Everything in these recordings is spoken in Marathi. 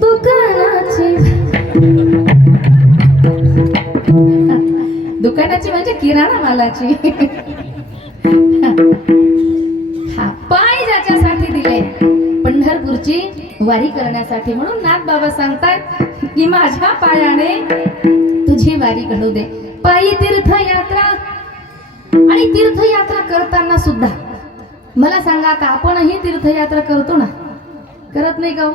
दुकानाची. दुकानाची म्हणजे किराणा मालाची. हा पाय ज्याच्यासाठी दिले पंढरपूरची वारी करण्यासाठी म्हणून नाथ बाबा सांगतात की माझ्या पायाने तुझी वारी घडू दे. पायी तीर्थयात्रा आणि तीर्थयात्रा करताना सुद्धा. मला सांगा आता आपणही तीर्थयात्रा करतो ना? करत नाही का हो?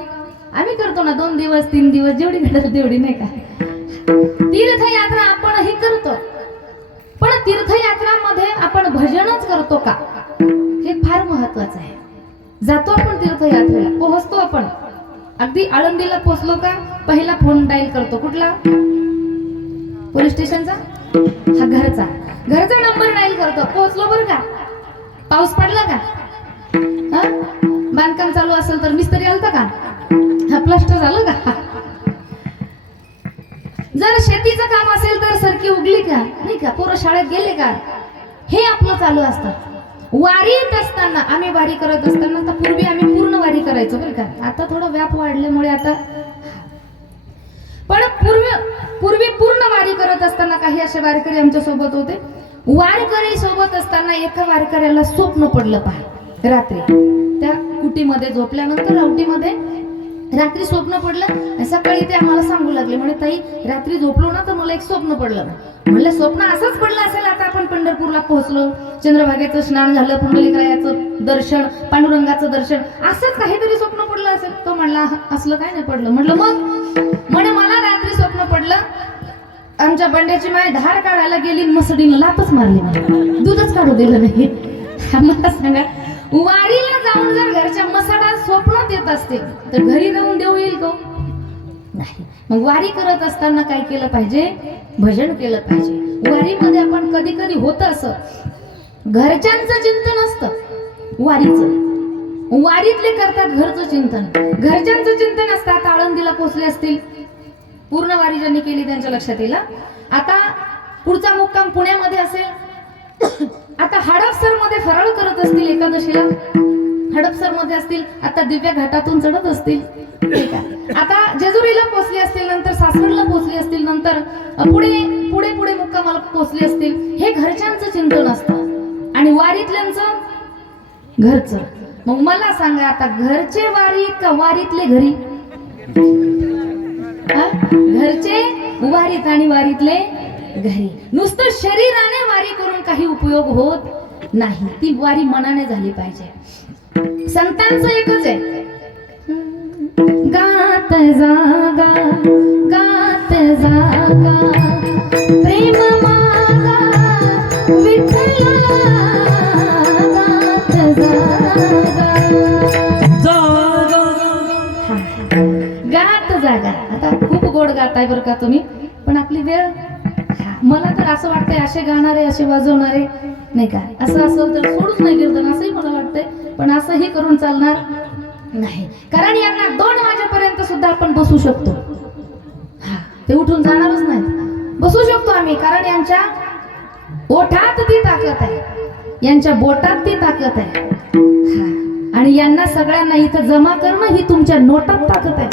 आम्ही करतो ना दोन दिवस तीन दिवस जेवढी घडत तेवढी नाही का? तीर्थयात्रा आपणही करतो. पण तीर्थयात्रामध्ये आपण भजनच करतो का? हे फार महत्वाचं आहे. जातो आपण तीर्थयात्रेला पोहोचतो आपण. अगदी आळंदीला पोहोचलो का पहिला फोन डाईल करतो. कुठला? पोलीस स्टेशनचा? हा घरचा. घरचा नंबर डाईल करतो. पोहोचलो बरं का? पाऊस पडला का? हा? बांधकाम चालू असेल तर मिस्त्री आलता का? हा प्लास्टर झालं का? जर शेतीचं काम असेल तर सरकी उगली का? नाही का? पोरं शाळेत गेले का? हे आपलं चालू असतं. वारी येत असताना आम्ही वारी करत असताना तर पूर्वी आम्ही पूर्ण वारी करायचो बरं का? आता थोडं व्याप वाढल्यामुळे आता पण पूर्वी पूर्वी पूर्ण वारी करत असताना काही असे वारकरी आमच्यासोबत होते. वारकरी सोबत असताना एका वारकऱ्याला स्वप्न पडलं पाहिजे रात्री. त्या कुटीमध्ये झोपल्यानंतर रावटीमध्ये रात्री स्वप्न पडलं सकाळी ते आम्हाला सांगू लागले म्हणे ताई रात्री झोपलो ना तर मला एक स्वप्न पडलं. म्हणलं स्वप्न असंच पडलं असेल आता आपण पंढरपूरला पोहोचलो. चंद्रभागेचं स्नान झालं पुंडलिकरायाचं दर्शन पांडुरंगाचं दर्शन असंच काहीतरी स्वप्न पडलं असेल. तो म्हणला असलं काय नाही पडलं. म्हटलं मग? म्हणे मला रात्री स्वप्न पडलं. आमच्या बंड्याची माय धार काढायला गेली मसडीनं लातच मारली दूधच काढू दिलं नाही. मला सांगा वारीला जाऊन जर घरच्या मसाडा स्वप्नात येत असते तर घरी जाऊन देऊ येईल का हो? नाही. मग वारी करत असताना काय केलं पाहिजे? भजन केलं पाहिजे. वारीमध्ये आपण कधी कधी होत असं घरच्यांचं चिंतन असतं वारीचं. वारीतले करतात घरचं चिंतन. घरच्यांचं चिंतन असतं. आता आळंदीला पोचले असतील. पूर्ण वारी ज्यांनी केली त्यांच्या लक्षात येईल आता पुढचा मुक्काम पुण्यामध्ये असेल. आता हडपसरमध्ये फराळ करत असतील एकादशीला. हडपसरमध्ये असतील आता दिव्या घाटातून चढत असतील. आता जेजुरीला पोहोचली असतील नंतर सासवडला पोहोचली असतील नंतर पुढे पुढे पुढे मुक्कामाला पोहोचली असतील हे घरच्यांचं चिंतन असतं. आणि वारीतल्यांचं घरचं. मग मला सांगा आता घरचे वारी का वारीतले घरी? घरचे वारीत आणि वारीतले घरी. नुसतं शरीराने वारी करून काही उपयोग होत नाही. ती वारी मनाने झाली पाहिजे. संतांचं एकच आहे. गात जागा गात जागा. प्रेम मागा विठ्ठला गात जागा. गात जागा. आता खूप गोड गाताय बरं का तुम्ही पण आपली वेळ मला तर असं वाटतंय असे गाणारे असे वाजवणारे नाही का? असं असेल तर सोडूच नाही कीर्तन असंही मला वाटतं पण असंही करून चालणार नाही. कारण यांना दोन वाजेपर्यंत सुद्धा आपण बसू शकतो. हा ते उठून जाणारच नाहीत. बसू शकतो आम्ही कारण यांच्या ओठात ती ताकद आहे. यांच्या बोटात ती ताकद आहे. आणि यांना सगळ्यांना इथं जमा करणं ही तुमच्या नोटात ताकद आहे.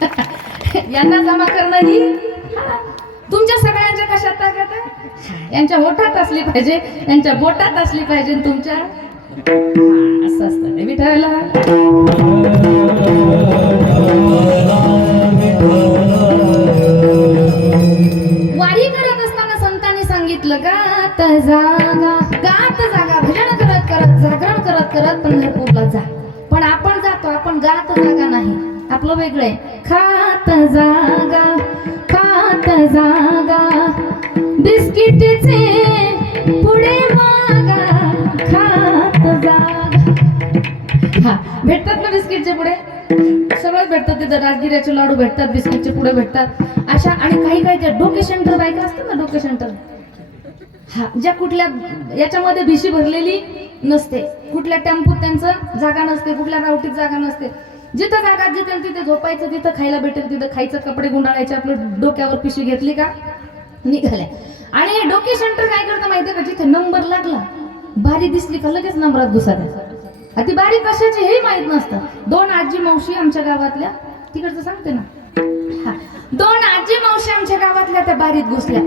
यांना जमा करणं ही हा, तुमच्या सगळ्यांच्या कशात ताकद आहे? यांच्या ओठात असली पाहिजे यांच्या बोटात असली पाहिजे तुमच्या? असं असतं. ते विठ्ठला. वारी करत असताना संतांनी सांगितलं गात जागा गात जागा. भजन करत करत जागरण करत करत पंढरपूरला जा. पण आपण जातो आपण गात जागा नाही. आपलं वेगळं आहे. खात जागा. जागा. बिस्किटचे पुढे मागा. खात जागा. हा भेटतात ना बिस्किटचे पुढे? सगळंच भेटतात तिथं. राजगिऱ्याचे लाडू भेटतात बिस्किटचे पुढे भेटतात. अशा आणि काही काही ज्या डोके सेंटर बायका असतात ना डोके सेंटर? हा ज्या कुठल्या याच्यामध्ये भिशी भरलेली नसते. कुठल्या टेम्पोत त्यांचं जागा नसते कुठल्या रावटीत जागा नसते. जिथं जागा जिथे तिथे झोपायचं तिथं खायला भेटेल तिथं खायचं कपडे गुंडाळायचे आपलं डोक्यावर पिशवी घेतली का? निघाले आणि डोके सेंटर काय करतं माहितीये का? जिथे नंबर लागला बारी दिसली का लगेच नंबरात घुसा आ ती बारीक कशाची हे माहीत नसतं. दोन आजी मावशी आमच्या गावातल्या तिकडचं सांगते ना. हा. दोन आजी मावशी आमच्या गावातल्या त्या बारीत घुसल्या.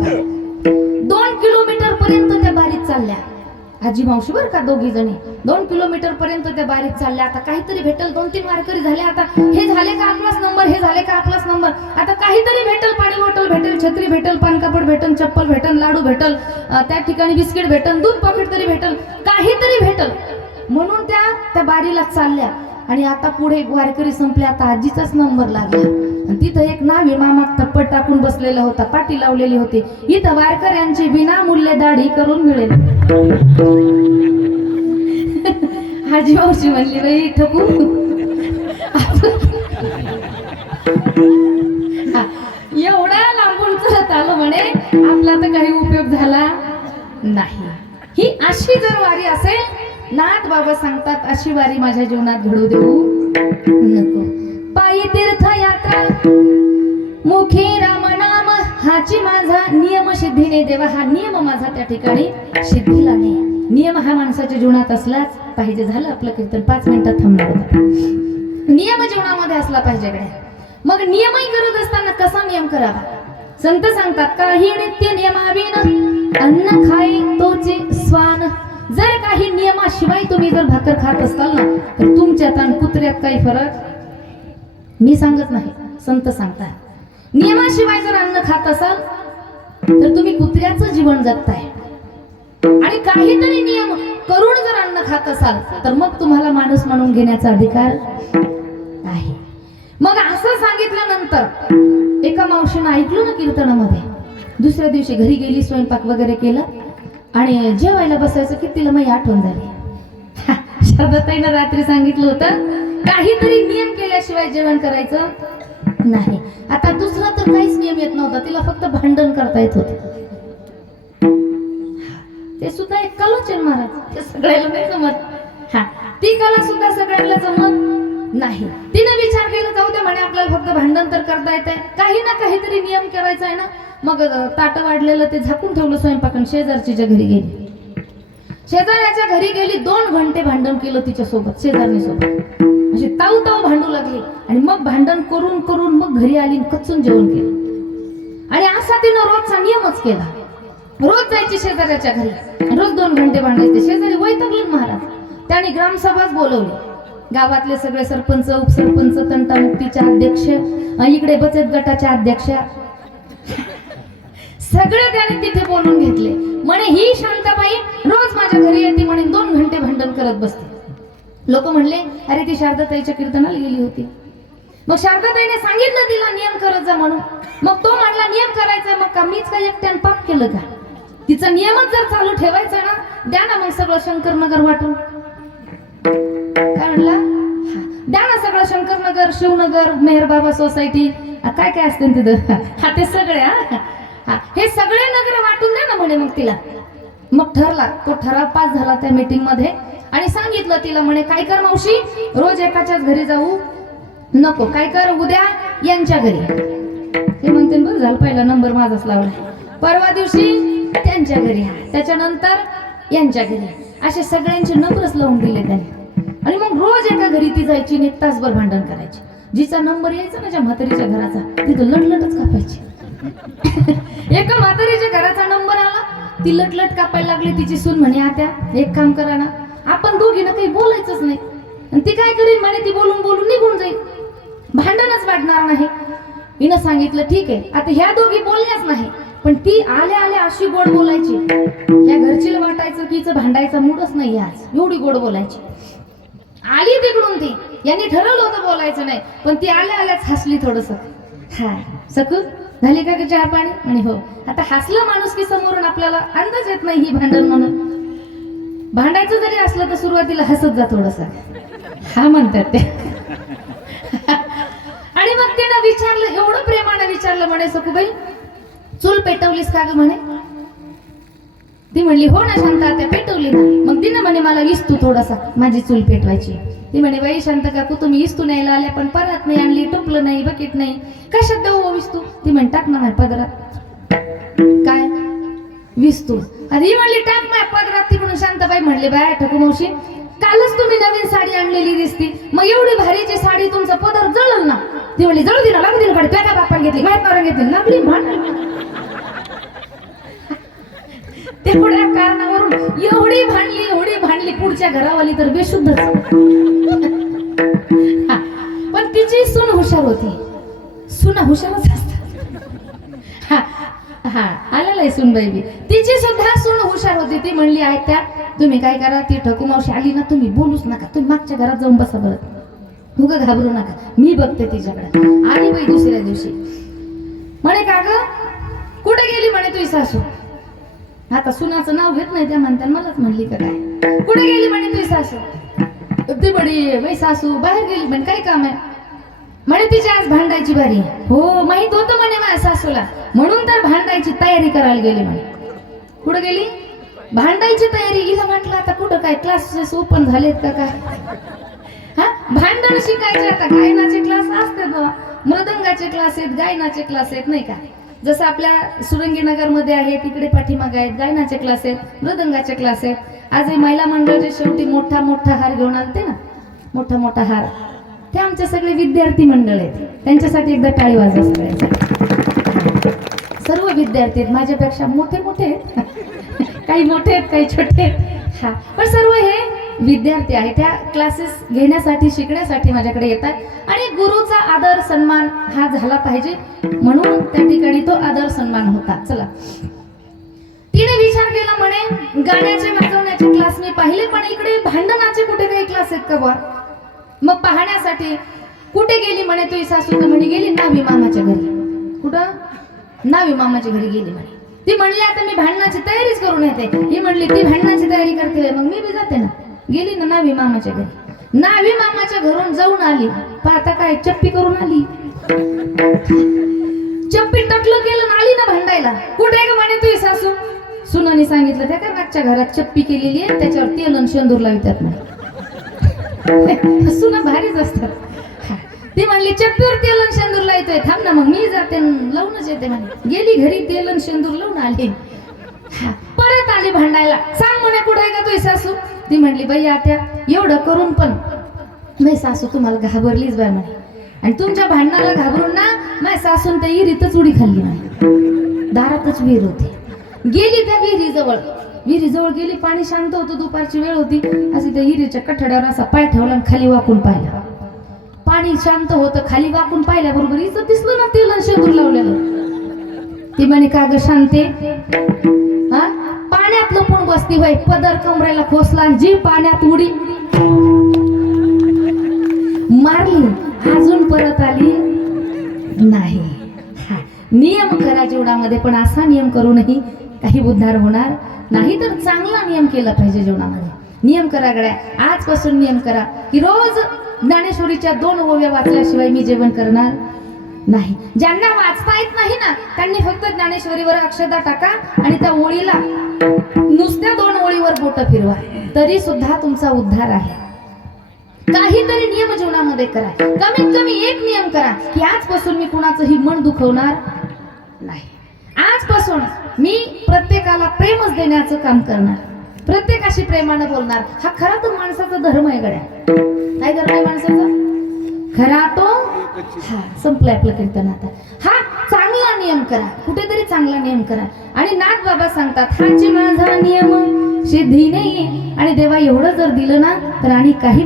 दोन किलोमीटर पर्यंत त्या बारीत चालल्या. आजी मावशी बरं का दोघी जणी? दोन किलोमीटर पर्यंत त्या बारीत चालल्या. आता काहीतरी भेटल दोन तीन वारकरी झाले आता. हे झाले का आपलाच नंबर? हे झाले का आपलाच नंबर? आता काहीतरी भेटल पाणी बॉटल भेटेल छत्री भेटल पानकापड भेटल चप्पल भेटल लाडू भेटल त्या ठिकाणी बिस्किट भेटल दूध पॉकेट तरी भेटल काहीतरी भेटल. म्हणून त्या त्या बारीला चालल्या. आणि आता पुढे एक वारकरी संपले. आता आजीचाच नंबर लागला. तिथं एक नावी मामाक तप्पट टाकून बसलेला होता. पाठी लावलेली होती. इथं वारकऱ्यांची विनामूल्य दाढी करून मिळेल. आजी मावशी म्हणली बाई ठकू. एवढा लांबून चढत आलो म्हणे आपला तर काही उपयोग झाला नाही. ही अशी जर वारी असेल नाथ बाबा सांगतात अशी वारी माझ्या जीवनात घडू देऊ नको. पायी तीर्थ यात्रा मुखी रामना हाची माझा नियम सिद्धीने देवा हा नियम माझा त्या ठिकाणी सिद्धीला नाही. नियम हा माणसाच्या जीवनात असलाच पाहिजे. झालं आपलं कीर्तन. पाच मिनिटात थांबणार होतं. नियम जीवनामध्ये असला पाहिजे काय मग नियमही करत असताना कसा नियम करावा? संत सांगतात काही नित्य नियमाविन अन्न खाई तोचे स्वान. जर काही नियमाशिवाय तुम्ही जर भाकर खात असाल ना तर तुमच्यात आणि कुत्र्यात काही फरक मी सांगत नाही. संत सांगतात. नियमाशिवाय जर अन्न खात असाल तर तुम्ही कुत्र्याचं जीवन जगताय. आणि काहीतरी नियम करून जर अन्न खात असाल तर मग तुम्हाला माणूस म्हणून घेण्याचा अधिकार आहे. मग असं सांगितल्यानंतर एका मावशीनं ऐकलं ना कीर्तनामध्ये? दुसऱ्या दिवशी घरी गेली स्वयंपाक वगैरे केलं आणि जेवायला बसायचं की तिला मग आठवण झाली. शरदताईनं रात्री सांगितलं होतं काहीतरी नियम केल्याशिवाय जेवण करायचं नाही. आता दुसरा तर काहीच नियम येत नव्हता. तिला फक्त भांडण करता येत होते. ते सुद्धा एक कलाच आहे महाराज. ते सगळ्याला नाही जमत. हा. ती कला सुद्धा सगळ्याला जमत नाही. तिने विचार केला जाऊ दे म्हणे आपल्याला फक्त भांडण तर करता येते काही ना काहीतरी नियम करायचा आहे ना. मग ताट वाढलेलं ते झाकून ठेवलं स्वयंपाकन. शेजारचीच्या घरी गेली. शेजाऱ्याच्या घरी गेली दोन घंटे भांडण केलं तिच्या सोबत शेजारणी सोबत म्हणजे ताऊ ताऊ भांडू लागली. आणि मग भांडण करून करून मग घरी आली कचून जेवण केलं. आणि असा तिनं रोजचा नियमच केला. रोज जायची शेजाऱ्याच्या घरी. रोज दोन घंटे भांडायचे. शेजारी वैतकले महाराज. त्याने ग्रामसभाच बोलवली. गावातले सगळे सरपंच उपसरपंच तंटामुक्तीचे अध्यक्ष इकडे बचत गटाच्या अध्यक्षा. सगळे त्याने तिथे बोलून घेतले. म्हणे ही शांताबाई रोज माझ्या घरी येते म्हणे दोन घंटे भांडण करत बसते. लोक म्हणले अरे ती शारदाताईच्या कीर्तनाला गेली होती. मग शारदाताईने सांगितलं तिला नियम करत जा म्हणून. मग तो म्हणला नियम करायचा मग का मीच काय एकट्यानं पाप केलं का? तिचा नियमच जर चालू ठेवायचा ना द्या ना मग सगळं शंकरनगर वाटून. काय म्हणला? द्या ना सगळं शंकरनगर शिवनगर मेहरबाबा सोसायटी. काय काय असते तिथं? हा ते सगळे हा. हा, हे सगळे नगर वाटून द्या ना म्हणे मग तिला. मग ठरला तो ठराव पास झाला त्या मीटिंगमध्ये. आणि सांगितलं तिला म्हणे काय कर मावशी? रोज एकाच्याच घरी जाऊ. नको. काय कर उद्या यांच्या घरी. ते म्हणते बरं झालं पहिला नंबर माझाच लावला. परवा दिवशी त्यांच्या घरी त्याच्यानंतर यांच्या घरी. असे सगळ्यांचे नंबरच लावून दिले त्याने. आणि मग रोज एका घरी ती जायची आणि एक तासभर भांडण करायची. जिचा नंबर यायचा ना ज्या म्हातारीच्या घराचा तिथं लटलटच कापायची. एका म्हातारीच्या घराचा नंबर आला. ती लटलट कापायला लागली तिची सून म्हणे आत्या एक काम करा ना. आपण दोघींना काही बोलायचंच नाही. आणि ती काय करेल म्हणे ती बोलून बोलून निघून जाईल. भांडणच वाटणार नाही. हिनं सांगितलं ठीक आहे आता ह्या दोघी बोलल्याच नाही पण ती आल्या आल्या अशी गोड बोलायची. या घरचीला वाटायचं की भांडायचा मूडच नाही आज एवढी गोड बोलायची. आली तिकडून ती यांनी ठरवलं होतं बोलायचं नाही पण ती आल्या आल्याच हसली थोडस. हा सकू झाली का चहा पाणी? आणि हो. आता हसलं माणूस की समोरून आपल्याला अंदाज येत नाही ही भांडण म्हणून. भांडायचं जरी असलं तर सुरुवातीला हसत जा थोडस. हा म्हणतात ते. आणि मग तिनं विचारलं एवढं प्रेमाने विचारलं म्हणे सखूबाई चूल पेटवलीस का ग म्हणे? ती म्हणली हो ना शांता त्या पेटवली ना मग तिनं म्हणे मला विस्तू थोडासा माझी चूल पेटवायची. ती म्हणे बाई शांत काकू तुम्ही विस्तू न्यायला आल्या पण परत नाही आणली टोपलं नाही बकेट नाही. कशात देऊ इस्तू विस्तू ती म्हणे टाक ना माझ्या पदरात. काय? विसतो अरे ही म्हणली टाक माझ्या पदरात ती म्हणून शांताबाई म्हणले बाय ठकू मावशी. कालच तुम्ही नवीन साडी आणलेली दिसती. मग एवढी भारीची साडी तुमचा पदर जळल ना ती म्हणली जळू दिला लागू दिला ना त्या बापान घेतली माहीत मारून घेतली. लागली म्हण. तेवढ्या कारणावरून एवढी भांडली एवढी भांडली पुढच्या घरावाली तर बेशुद्ध हा. पण तिची सून हुशार होती. सुना हुशारच असतात. हा आलेला आहे सुनबाई बी तिची सुद्धा सून हुशार होती. ती म्हणली आहे त्या तुम्ही काय करा? ती ठकू मावशी आली ना तुम्ही बोलूच नका. तुम्ही मागच्या घरात जाऊन बसा बरं. उगा घाबरू नका. मी बघते तिच्याकडे. आली बाई दुसऱ्या दिवशी. म्हणे का ग? कुठे गेली म्हणे तुझी सासू? आता सुनाचं नाव घेत नाही त्या म्हणतात मलाच म्हणली का काय? कुठे गेली म्हणे तुझी सासू? ती बडी बाई सासू बाहेर गेली म्हणे. काय काम आहे? म्हणे तिची आज भांडायची बारी. हो माहीत होतं म्हणे माझ्या सासूला. म्हणून तर भांडायची तयारी करायला गेली म्हणे. कुठं गेली? भांडायची तयारी हिला म्हटलं आता कुठं काय? क्लासेस ओपन झालेत का काय? हा? भांडण शिकायचे आता. गायनाचे क्लास असतात बाबा मृदंगाचे क्लास आहेत गायनाचे क्लास आहेत नाही का? जसं आपल्या सुरंगीनगरमध्ये आहे तिकडे पाठीमागे आहेत गायनाचे क्लास आहेत मृदंगाचे क्लास आहेत. आज हे महिला मंडळाचे शेवटी मोठा मोठा हार घेऊन आणते ना? मोठा मोठा हार. ते आमचे सगळे विद्यार्थी मंडळ आहेत. त्यांच्यासाठी एकदा टाळी वाजवा सगळ्यांसाठी सर्व विद्यार्थी आहेत. माझ्यापेक्षा मोठे मोठे आहेत. काही मोठे आहेत काही छोटे आहेत. हा. पण सर्व हे विद्यार्थी आहेत. त्या क्लासेस घेण्यासाठी शिकण्यासाठी माझ्याकडे येतात. आणि गुरुचा आदर सन्मान हा झाला पाहिजे. म्हणून त्या ठिकाणी तो आदर सन्मान होता. चला. तिने विचार केला म्हणे गाण्याचे वाजवण्याचे क्लास मी पाहिले पण इकडे भांडणाचे कुठे काही क्लास आहेत का बा मग पाहण्यासाठी कुठे गेली म्हणे तुझी सासू? तर म्हणे गेली नावी मामाच्या घरी. कुठं? नावी मामाच्या घरी गेली म्हणे. ती म्हणली आता मी भांडणाची तयारीच करून येते. ही म्हणली ती भांडणाची तयारी करते मग मी बी जाते ना. गेली ना नावी मामाच्या घरी. नावी मामाच्या घरून जाऊन आली. पाहता काय चप्पी करून आली. चप्पी टकलं केलं आली ना भांडायला. कुठे ग म्हणे तुझी सासू? सुनाने सांगितलं त्या काय मागच्या घरात चप्पी केलेली आहे? त्याच्यावर तेल आणि शेंदूर लावतात म्हणे. सुना भारीच असतात. ते ती म्हणली चप्पीवर तेल आणि शेंदूर लावतोय थांब ना मग मी जाते लावूनच येते म्हणे. गेली घरी तेल आणि शेंदूर लावून आली. हा. परत आली भांडायला. सांग म्हणे कुठे आहे का तुझी सासू? ती म्हणली बाई आत्या एवढं करून पण माझी सासू तुम्हाला घाबरलीच बाय म्हणे. आणि तुमच्या भांडणाला घाबरून ना माझ्या सासून त्या इरीतच उडी खाल्ली म्हणे. दारातच विहीर होती. गेली त्या विहिरीजवळ. विहिरीजवळ गेली पाणी शांत होतं दुपारची वेळ होती. अशी त्या विहिरीच्या कठड्यावर असा पाय ठेवला आणि खाली वाकून पाहिला. पाणी शांत होतं खाली वाकून पाहिल्याबरोबर हिचं दिसलं ना तेल शेतून लावलेलं ती म्हणे का ग शांते? हा? पाण्यात लपून बसती होय. पदर कमऱ्याला खोसला आणि जी पाण्यात उडी. मारली. अजून परत आली नाही. नियम करा जीवनामध्ये पण असा नियम करू नाही काही उद्धार होणार नाही तर चांगला नियम केला पाहिजे जीवनामध्ये नियम करा गड्या आजपासून नियम करा की रोज ज्ञानेश्वरीच्या दोन ओव्या वाचल्याशिवाय मी जेवण करणार नाही. ज्यांना वाचता येत नाही ना त्यांनी फक्त ज्ञानेश्वरीवर अक्षदा टाका आणि त्या ओळीला नुसत्या दोन ओळीवर बोट फिरवा. तरी सुद्धा तुमचा उद्धार आहे. काहीतरी नियम जीवनामध्ये करा. कमीत कमी एक नियम करा की आजपासून मी कुणाचंही मन दुखवणार नाही. आजपासून मी प्रत्येकाला प्रेमच देण्याचं काम करणार. प्रत्येकाशी प्रेमानं बोलणार. हा खरा तो माणसाचा धर्म आहे गड्या. काय धर्म आहे माणसाचा? खरा तो हा संपलाय आपलं कीर्तन आता. हा चांगला नियम करा. कुठेतरी चांगला नियम करा. आणि नाथ बाबा सांगतात हाची माझा नियम सिद्धी नाही आणि देवा एवढं जर दिलं ना तर आणि काही